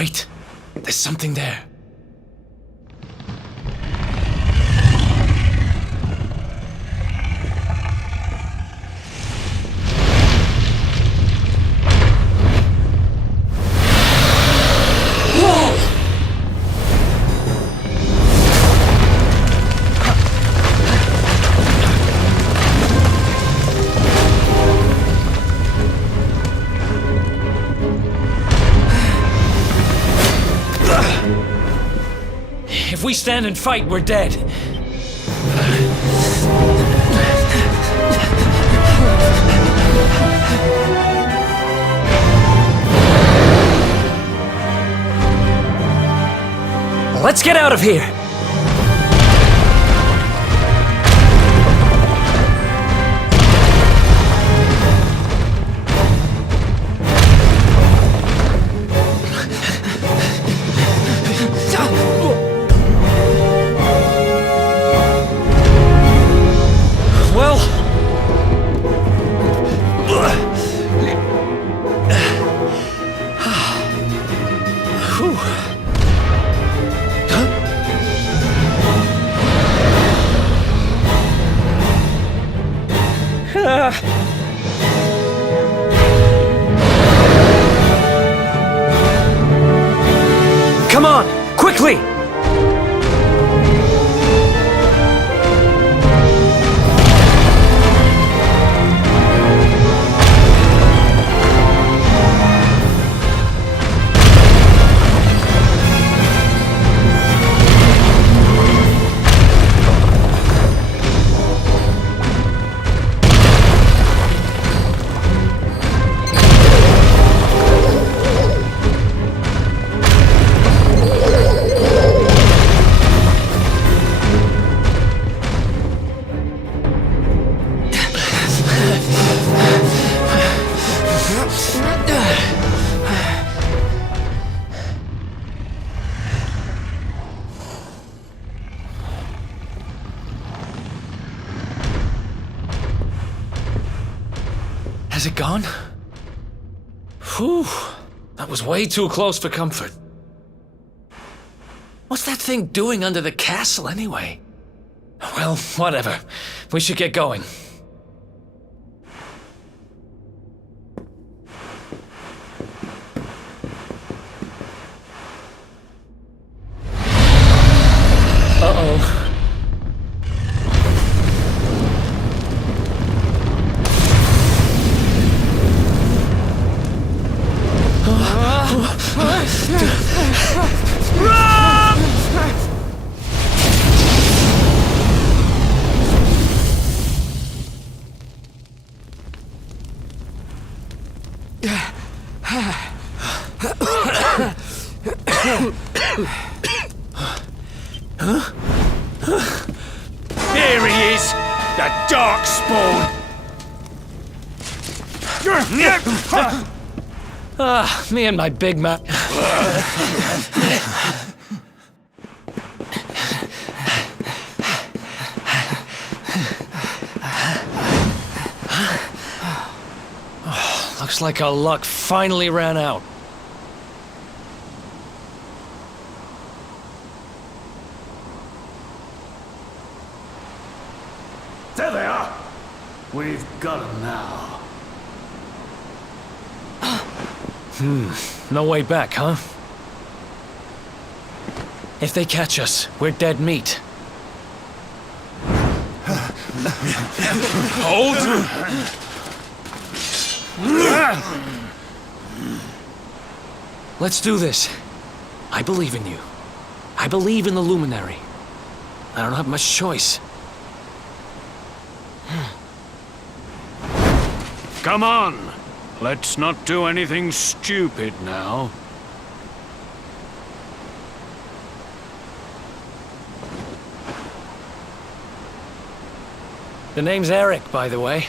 Wait, there's something there. If we stand and fight, we're dead. Let's get out of here! Come on, quickly! Has it gone? Whew, that was way too close for comfort. What's that thing doing under the castle anyway? Well, whatever. We should get going. Uh-oh. Here he is, the Darkspawn. Me and my big mouth. Looks like our luck finally ran out. There they are. We've got them now. No way back, huh? If they catch us, we're dead meat. Hold! Let's do this. I believe in you. I believe in the Luminary. I don't have much choice. Come on! Let's not do anything stupid now. The name's Eric, by the way.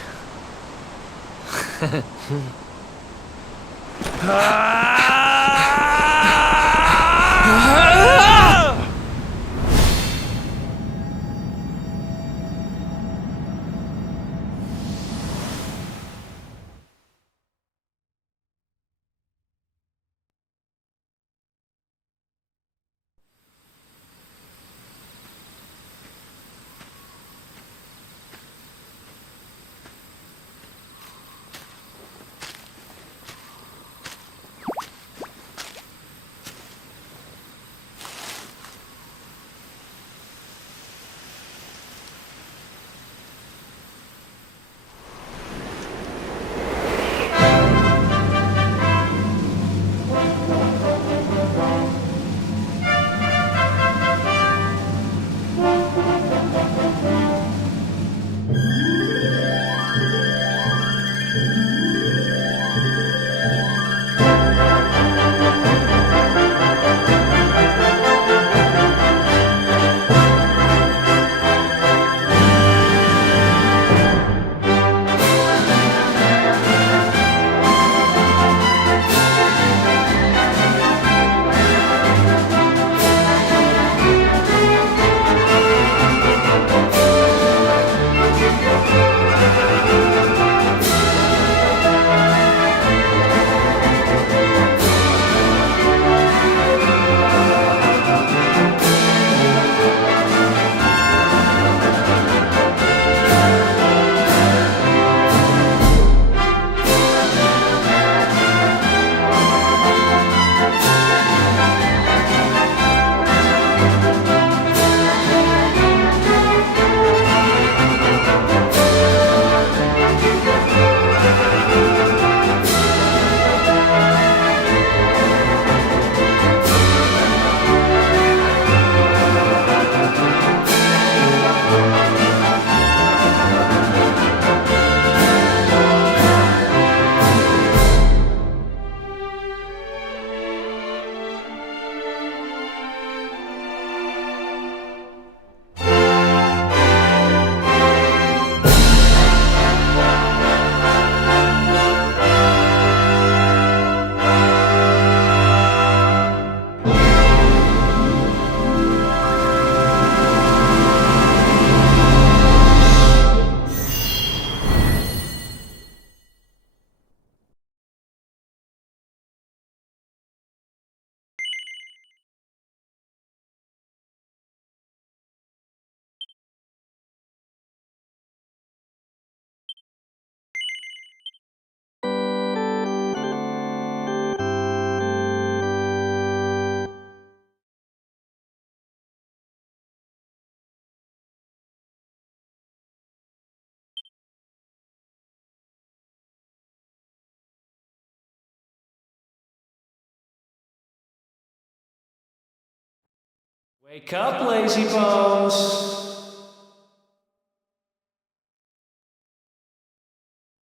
Wake up, lazy bones!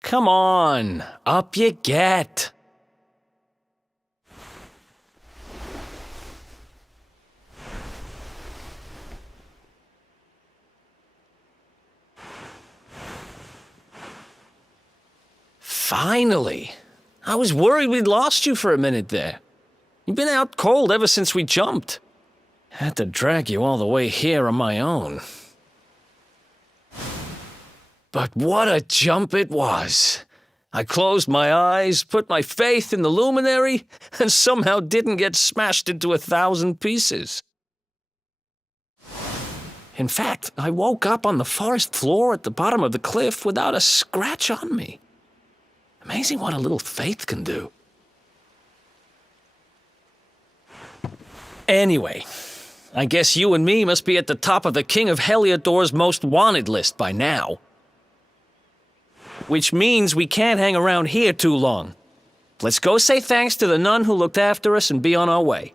Come on, up you get! Finally! I was worried we'd lost you for a minute there. You've been out cold ever since we jumped. Had to drag you all the way here on my own. But what a jump it was! I closed my eyes, put my faith in the luminary, and somehow didn't get smashed into 1,000 pieces. In fact, I woke up on the forest floor at the bottom of the cliff without a scratch on me. Amazing what a little faith can do. Anyway, I guess you and me must be at the top of the King of Heliodor's most wanted list by now. Which means we can't hang around here too long. Let's go say thanks to the nun who looked after us and be on our way.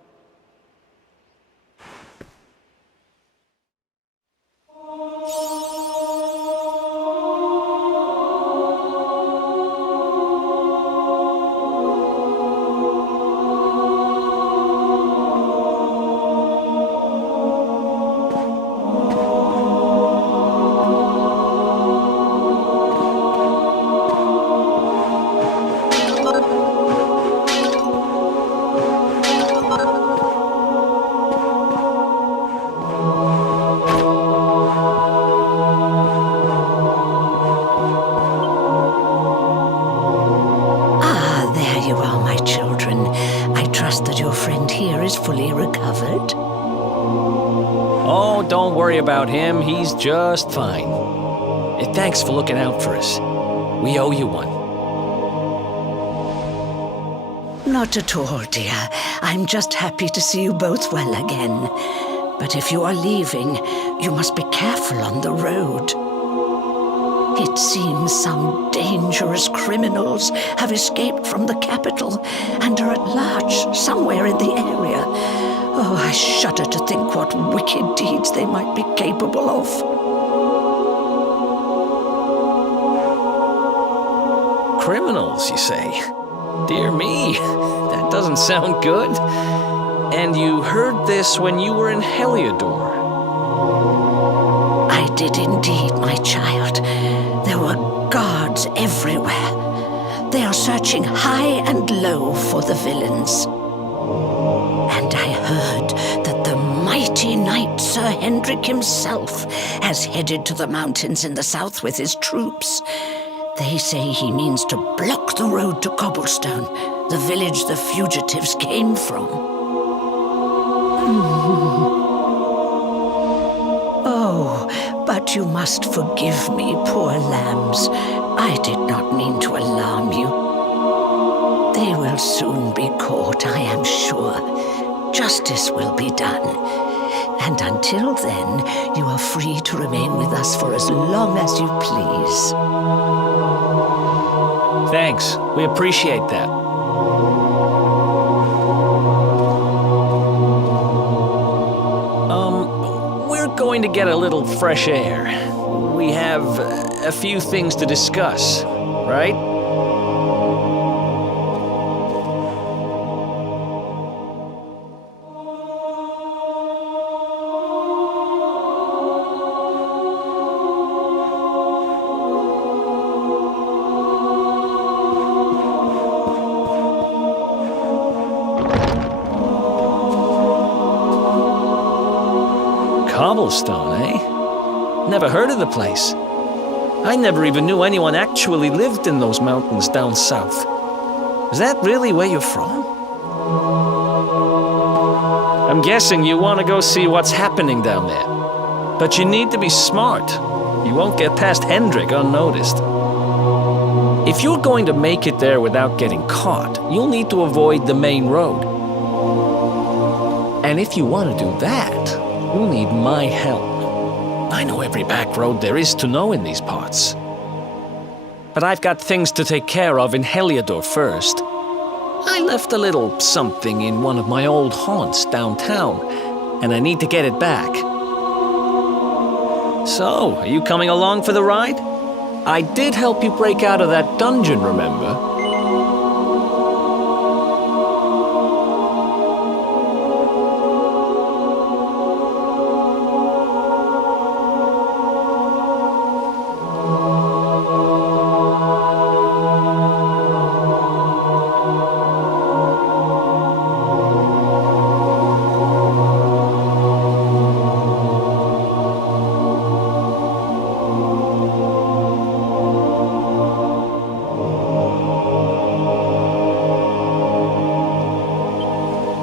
Fully recovered? Oh, don't worry about him. He's just fine. Thanks for looking out for us. We owe you one. Not at all, dear. I'm just happy to see you both well again. But if you are leaving, you must be careful on the road. It seems some dangerous criminals have escaped from the capital and are at large somewhere in the area. Oh, I shudder to think what wicked deeds they might be capable of. Criminals, you say? Dear me, that doesn't sound good. And you heard this when you were in Heliodor? I did indeed, my child. There were guards everywhere. They are searching high and low for the villains. And I heard that the mighty knight Sir Hendrik himself has headed to the mountains in the south with his troops. They say he means to block the road to Cobblestone, the village the fugitives came from. Oh, but you must forgive me, poor lambs. I did not mean to alarm you. They will soon be caught, I am sure. Justice will be done. And until then, you are free to remain with us for as long as you please. Thanks. We appreciate that. We're going to get a little fresh air. We have a few things to discuss, right? Cobblestone, eh? Never heard of the place. I never even knew anyone actually lived in those mountains down south. Is that really where you're from? I'm guessing you want to go see what's happening down there. But you need to be smart. You won't get past Hendrik unnoticed. If you're going to make it there without getting caught, you'll need to avoid the main road. And if you want to do that, you'll need my help. I know every back road there is to know in these parts. But I've got things to take care of in Heliodor first. I left a little something in one of my old haunts downtown, and I need to get it back. So, are you coming along for the ride? I did help you break out of that dungeon, remember?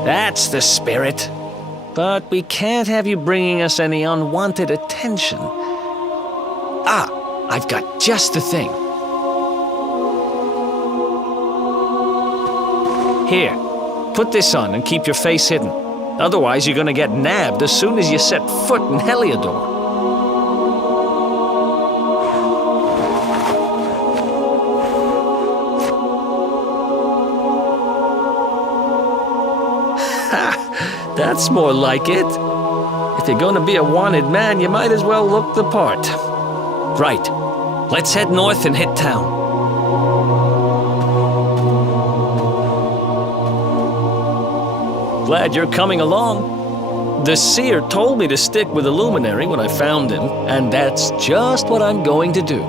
That's the spirit. But we can't have you bringing us any unwanted attention. Ah, I've got just the thing. Here, put this on and keep your face hidden. Otherwise, you're gonna get nabbed as soon as you set foot in Heliodor. That's more like it. If you're gonna be a wanted man, you might as well look the part. Right. Let's head north and hit town. Glad you're coming along. The seer told me to stick with the luminary when I found him, and that's just what I'm going to do.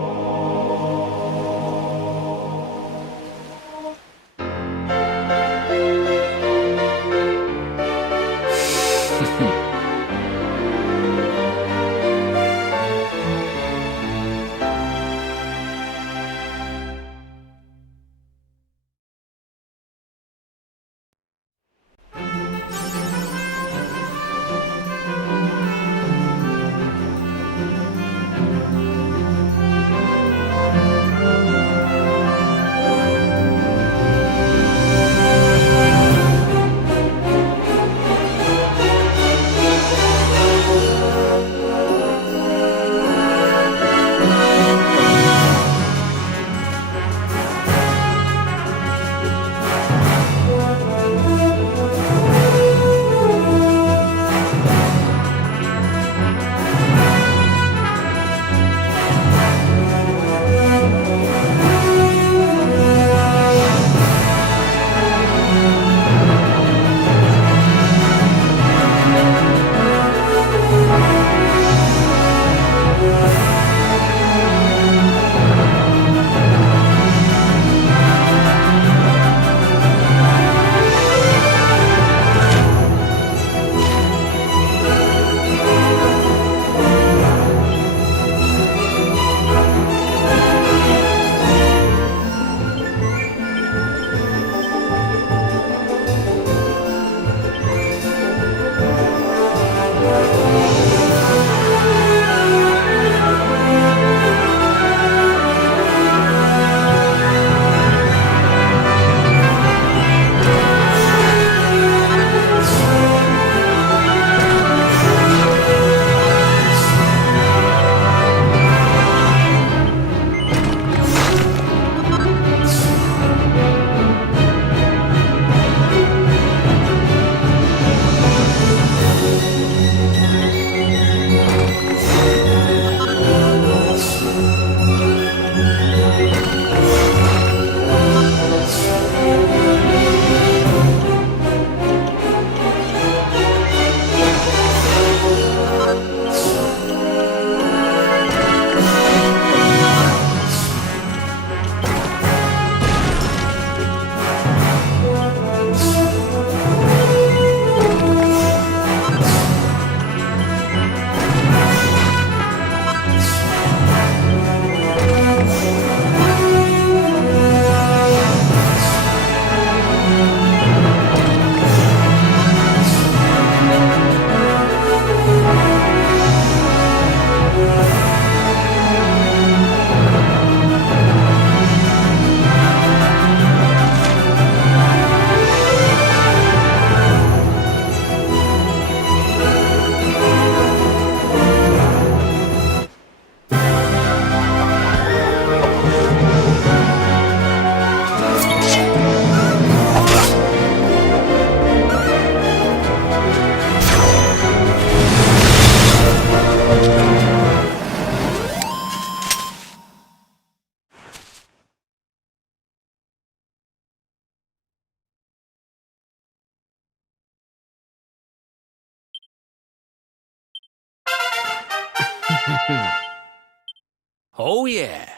Oh, yeah.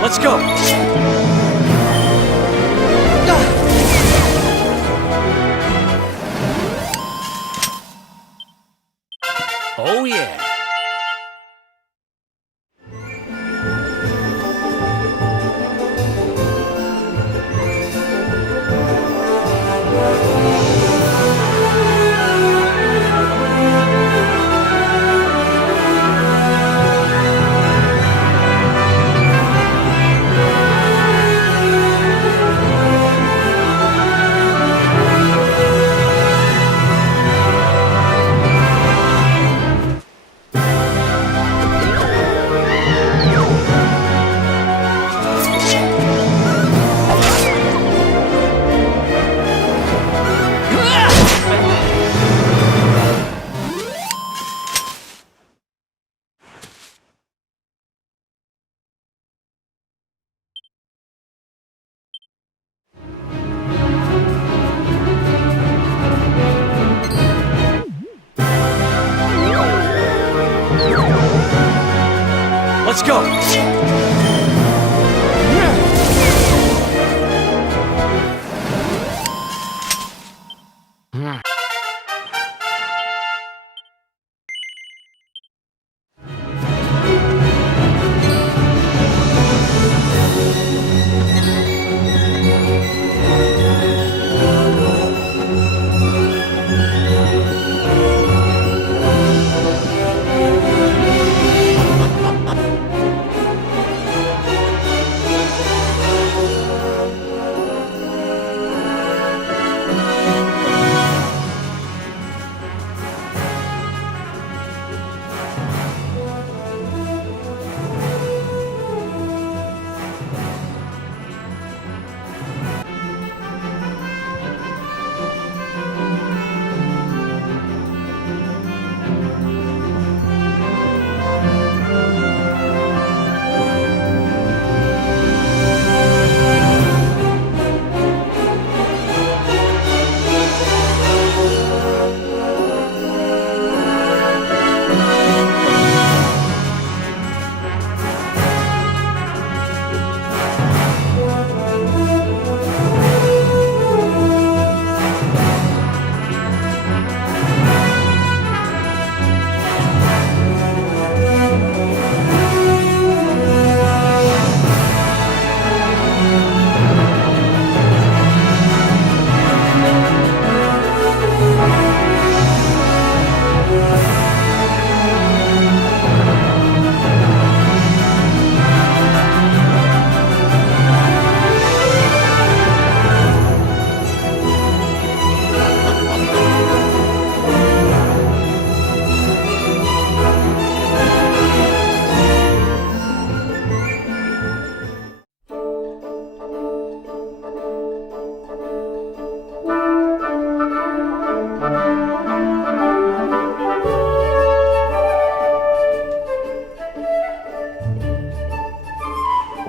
Let's go. Oh, yeah. Let's go.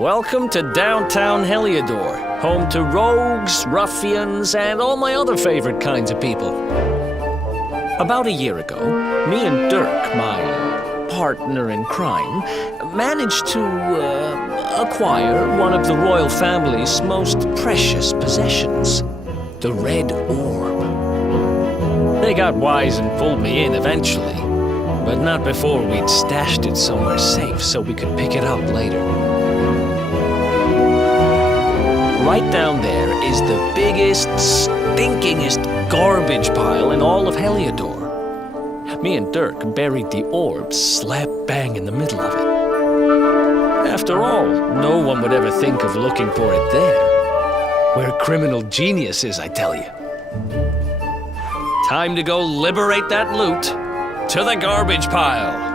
Welcome to downtown Heliodor, home to rogues, ruffians, and all my other favorite kinds of people. About a year ago, me and Dirk, my partner in crime, managed to acquire one of the royal family's most precious possessions, the Red Orb. They got wise and pulled me in eventually, but not before we'd stashed it somewhere safe so we could pick it up later. Right down there is the biggest, stinkingest garbage pile in all of Heliodor. Me and Dirk buried the orb slap bang in the middle of it. After all, no one would ever think of looking for it there. We're criminal geniuses, I tell you. Time to go liberate that loot to the garbage pile.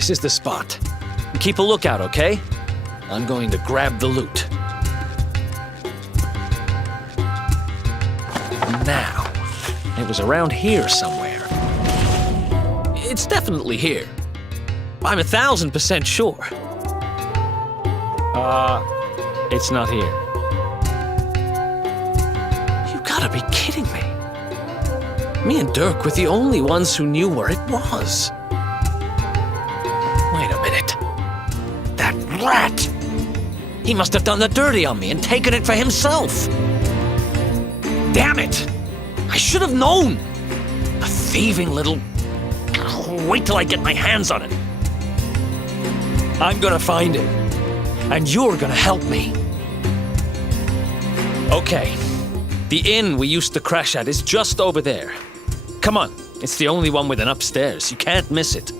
This is the spot. Keep a lookout, okay? I'm going to grab the loot. Now, it was around here somewhere. It's definitely here. I'm 1,000% sure. It's not here. You gotta be kidding me. Me and Dirk were the only ones who knew where it was. Wait a minute. That rat! He must have done the dirty on me and taken it for himself. Damn it! I should have known! A thieving little... Wait till I get my hands on it. I'm gonna find him. And you're gonna help me. Okay. The inn we used to crash at is just over there. Come on. It's the only one with an upstairs. You can't miss it.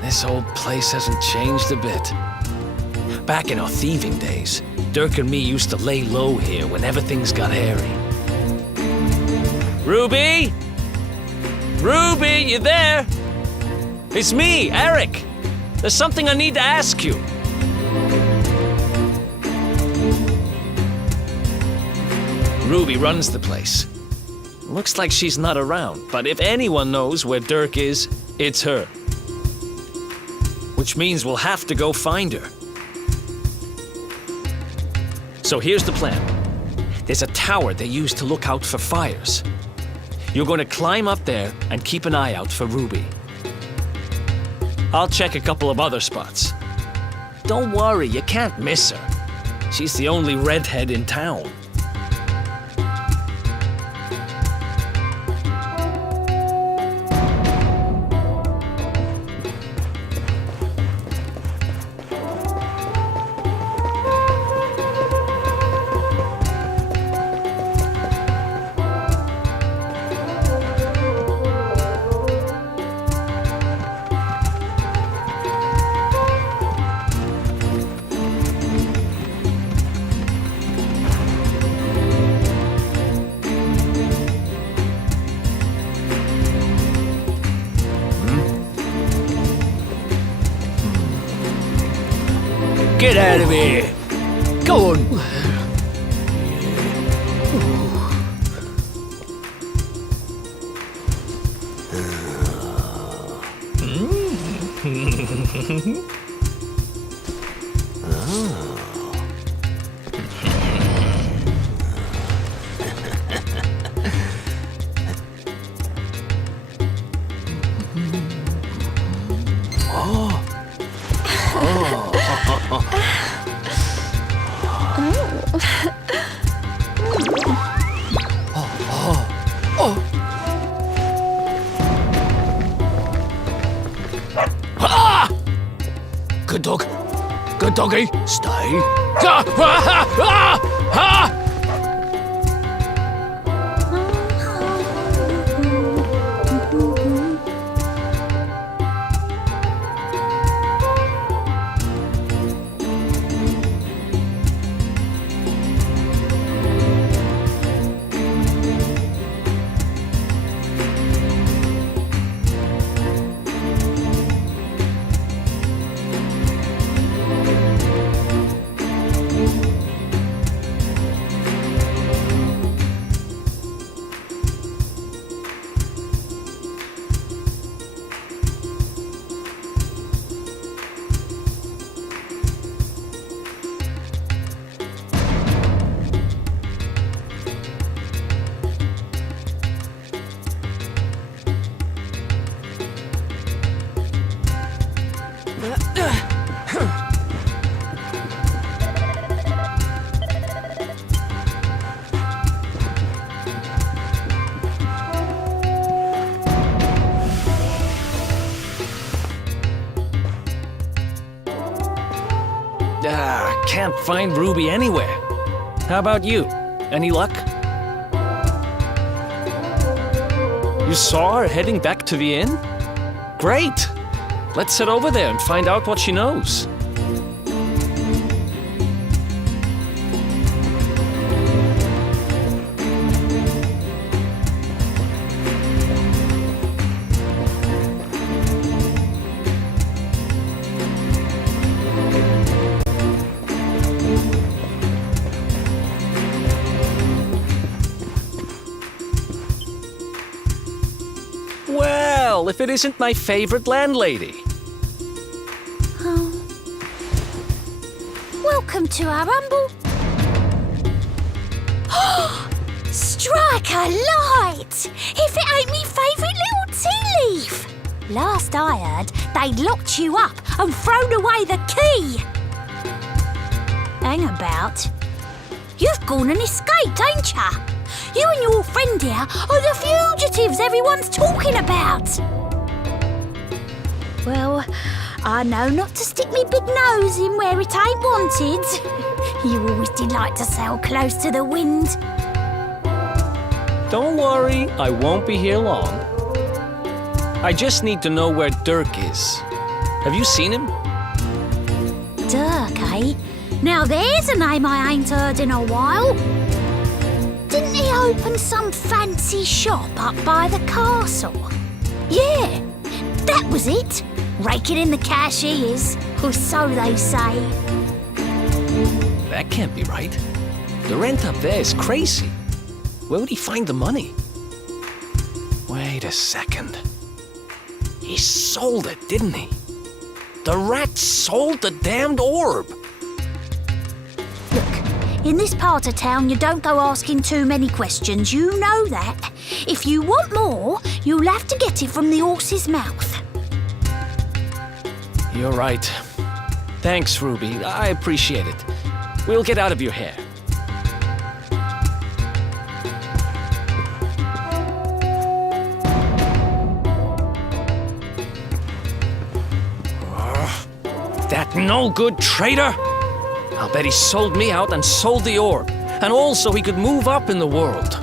This old place hasn't changed a bit. Back in our thieving days, Dirk and me used to lay low here whenever things got hairy. Ruby? Ruby, you there? It's me, Eric. There's something I need to ask you. Ruby runs the place. Looks like she's not around, but if anyone knows where Dirk is, it's her. Which means we'll have to go find her. So here's the plan. There's a tower they use to look out for fires. You're going to climb up there and keep an eye out for Ruby. I'll check a couple of other spots. Don't worry, you can't miss her. She's the only redhead in town. Get out of here! Go on! Good doggy. Stay. Ah! Ah! Ah! Ah! Can't find Ruby anywhere. How about you? Any luck? You saw her heading back to the inn? Great! Let's head over there and find out what she knows. Well, if it isn't my favorite landlady. Oh. Welcome to our humble... Strike a light! If it ain't me favourite little tea leaf! Last I heard, they'd locked you up and thrown away the key! Hang about. You've gone and escaped, ain't ya? You and your friend here are the fugitives everyone's talking about! Well, I know not to stick me big nose in where it ain't wanted. You always delight to sail close to the wind. Don't worry, I won't be here long. I just need to know where Dirk is. Have you seen him? Dirk, eh? Now there's a name I ain't heard in a while. Didn't he open some fancy shop up by the castle? Yeah, that was it. Raking in the cash he is, or so they say. That can't be right. The rent up there is crazy. Where would he find the money? Wait a second. He sold it, didn't he? The rat sold the damned orb. Look, in this part of town you don't go asking too many questions, you know that. If you want more, you'll have to get it from the horse's mouth. You're right. Thanks, Ruby. I appreciate it. We'll get out of your hair. That no-good traitor! I'll bet he sold me out and sold the orb. And also he could move up in the world.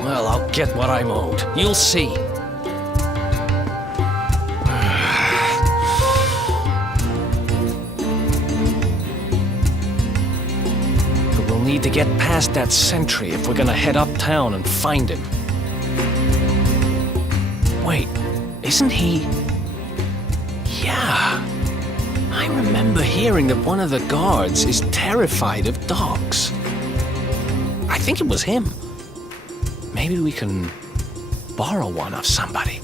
Well, I'll get what I'm owed. You'll see. But we'll need to get past that sentry if we're gonna head uptown and find him. Wait, isn't he... Yeah. I remember hearing that one of the guards is terrified of dogs. I think it was him. Maybe we can borrow one of somebody.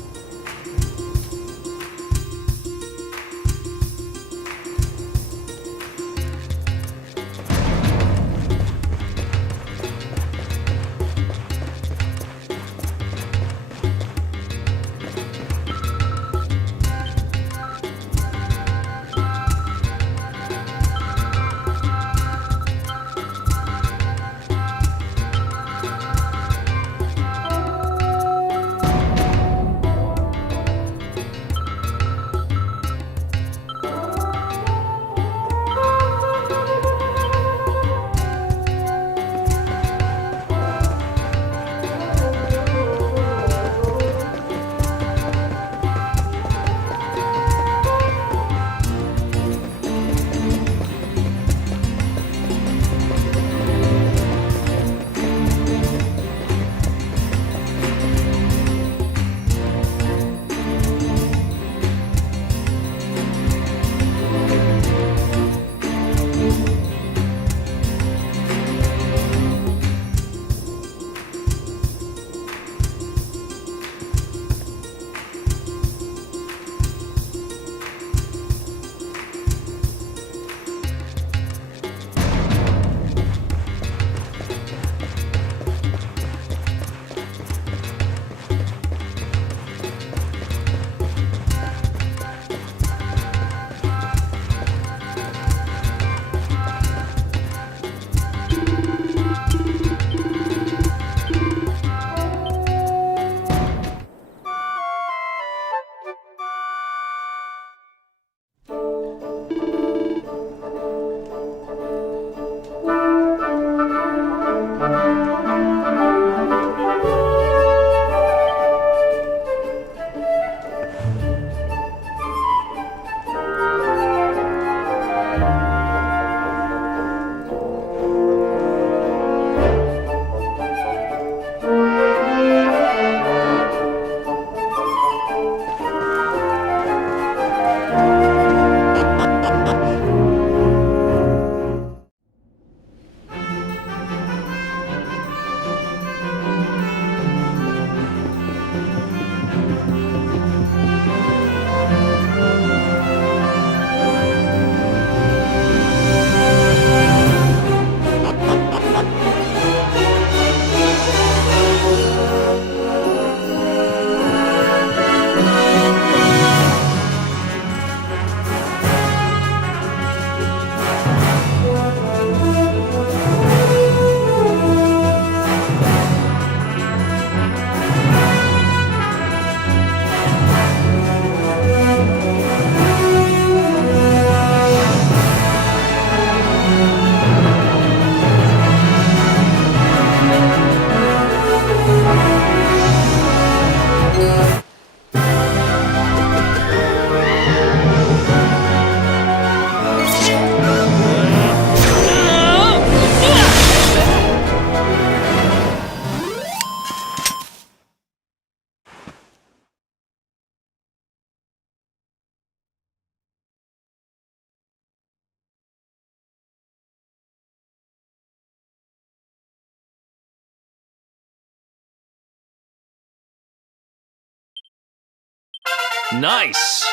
Nice!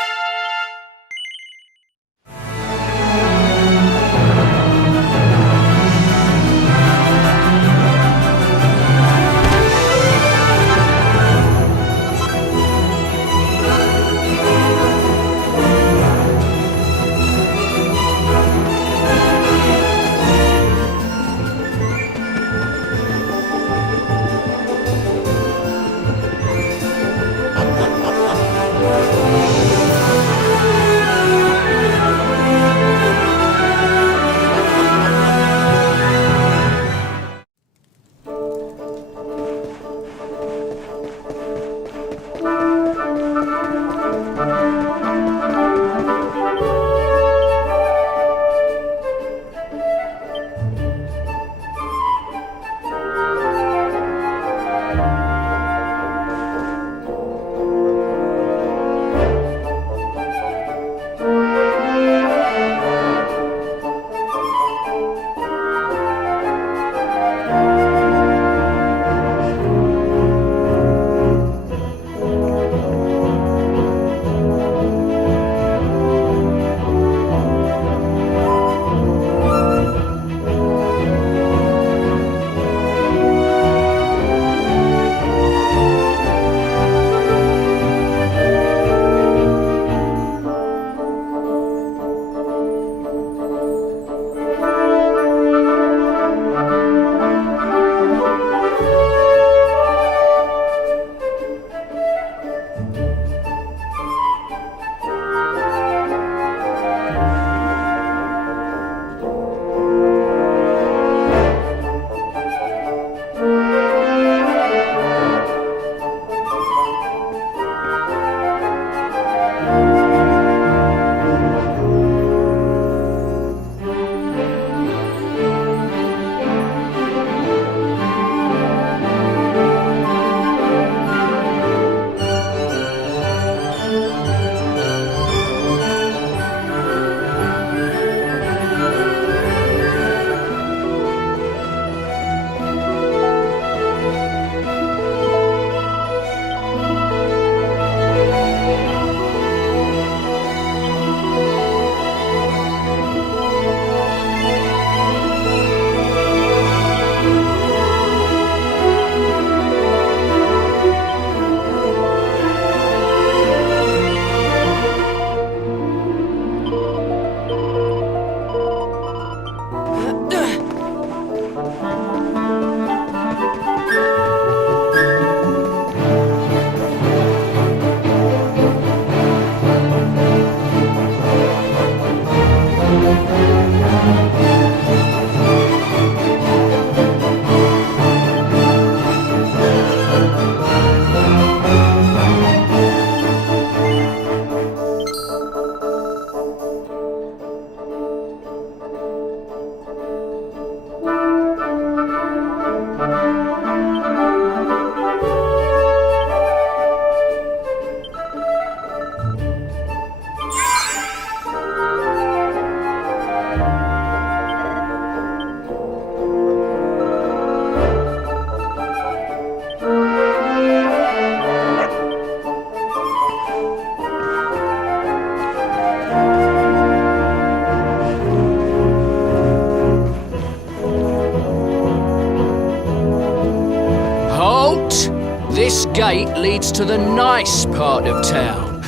This gate leads to the nice part of town.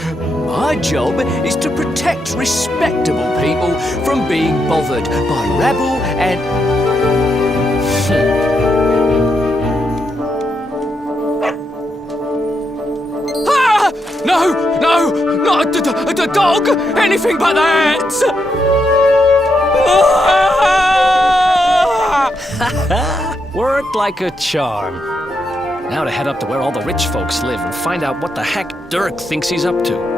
My job is to protect respectable people from being bothered by rabble and... Ah! No! No! Not a dog! Anything but that! Worked like a charm. Now to head up to where all the rich folks live and find out what the heck Dirk thinks he's up to.